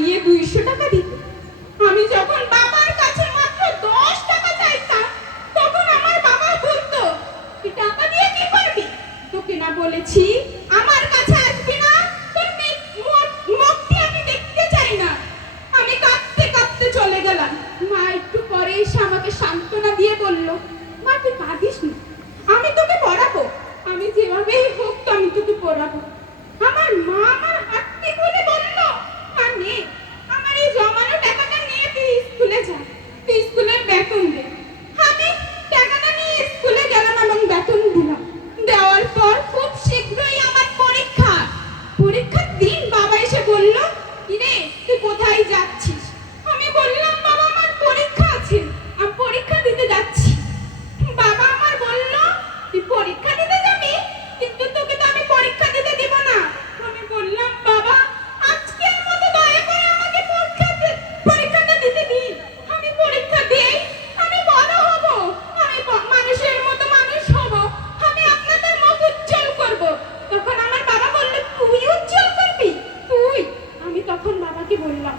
দাঁড়িয়ে 200 টাকা দিত। আমি যখন বাবার কাছে মাত্র 10 টাকা চাইতাম, তখন আমার বাবা বলতো, তুই টাকা দিয়ে কি করবি? তোকে না বলেছি আমার কাছে আসবি না, তোর মুখটি আমি দেখতে চাই না। আমি কাঁদতে কাঁদতে চলে গেলাম। মা একটু পরে এসে আমাকে সান্ত্বনা দিয়ে বলল, মা তুই কাঁদিস না, আমি তোকে পড়াবো, আমি যেভাবেই হোক তো আমি তোকে পড়াবো। আমার মা আমার হাতটি খুলে বলল, মা নে, আমার এই জমানো টাকাটা নিয়ে তুই স্কুলে যা, তুই স্কুলের বেতন দে। আমি টাকাটা নিয়ে স্কুলে গেলাম এবং বেতন দিলাম। দেওয়ার পর খুব শীঘ্রই আমার পরীক্ষা। পরীক্ষার দিন বাবা এসে বলল, কিরে তুই কোথায় যাচ্ছিস? আমি বললাম, বাবা আমার পরীক্ষা আছে, আমি পরীক্ষা দিতে যাচ্ছি। বাবা আমার বলল, তুই পরীক্ষা দিতে যাবি, কিন্তু তোকে তো আমি পরীক্ষা দিতে দিব না। আমি বললাম, বাবা আজকের মতো দয়া করে আমাকে পরীক্ষাটা দিতে দিন। আমি পরীক্ষা দিই, আমি বড় হব, আমি মানুষের মতো মানুষ হব, আমি আপনাদের মুখ উজ্জ্বল করব। তখন আমার বাবা বলল, তুই উজ্জ্বল করবি? তুই? আমি তখন বাবাকে বললাম,